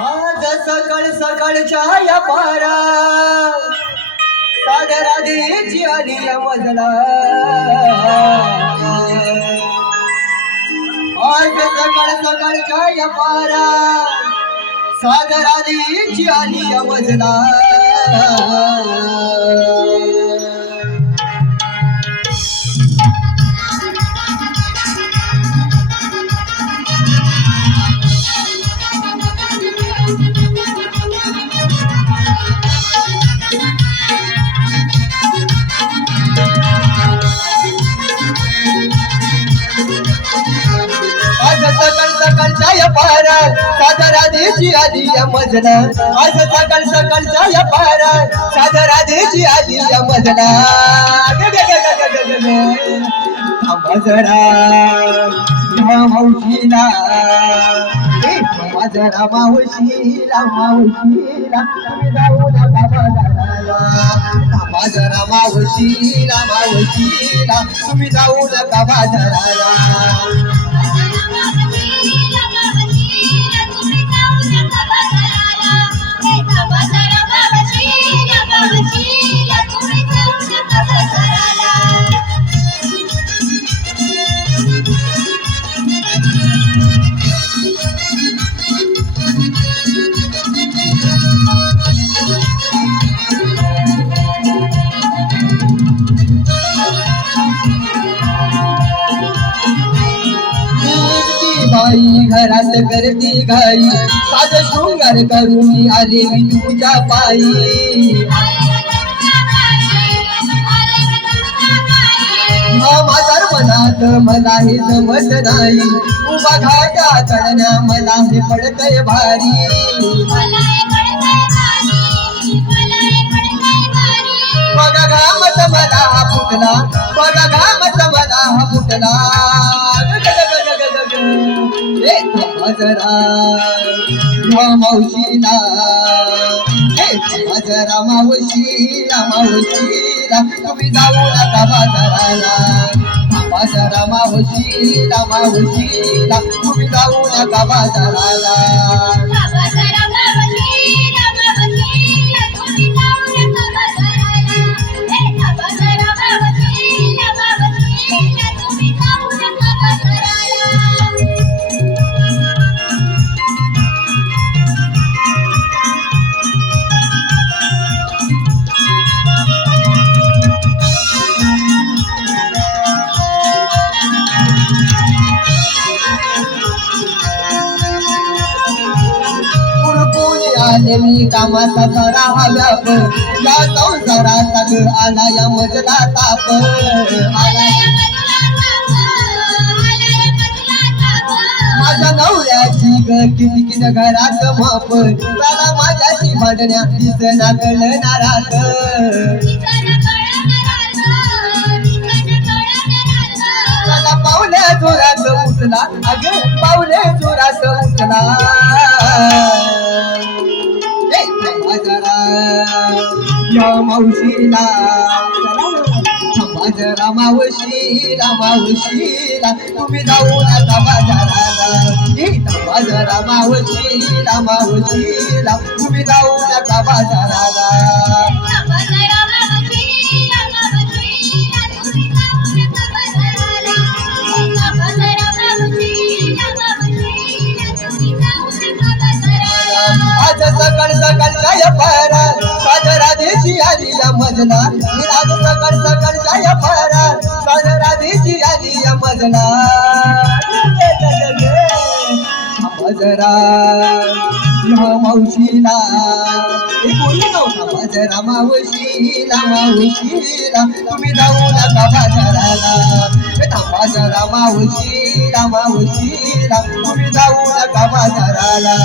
आज सकाळ सकाळच्या या पारा. साध्या राधेची आली या मजला. आज सकाळ सकाळच्या या पारा. साध्या राधेची आली या मजला. पारा साध्या राधेची आली या मजला आज सकाळ सकाळचा या पारा साध्या राधेची आली या मजला मजरा मावशीला. मजरा मावशीला मावशीला. तुम्ही मावशीला मावशीला. तुम्ही जाऊ नका बाजाराला घरात करती घाई. साध शृंगार करून आले मी तुझ्या पायी. हा माझा मनात मला हे जमत नाही. उभा घाटा चढण्या मला हे पडतय भारी. बघा घामत मला हा फुटला. बघा घामत मला हा फुटला. हजरा थांबा मावशीला हजरा मावशीला मावशीला. तुम्ही जाऊ नका बाजाराला. बाजारा मावशीला मावशीला. तुम्ही जाऊ नका बाजाराला. पुरपुरी मी कामाचा जरा हा व्याप या संसाराचा ग आला या मजला ताप. माझ्या नवऱ्याची ग किटकिन घरात माप. त्याला माझ्याशी भांडण्या दिसना कळणारात त्याला पावल्या जोरात उठला अग पावल्या जोरात उठला मावशीला. थांबा जरा मावशीला मावशीला. तुम्ही जाऊ नका बाजाराला ए, थांबा जरा मावशीला मावशीला. तुम्ही जाऊ नका बाजाराला आज सकाळ सकाळच्या या पारा साजरा आली या मजला मी आज सकाळ सकाळ या पारा साजरा राधेची आली या मजला मजरा मावशीला मजरा मावशीला मावशीला तुम्ही जाऊ नका बाजाराला हे मावशीला मावशीला तुम्ही जाऊ नका बाजाराला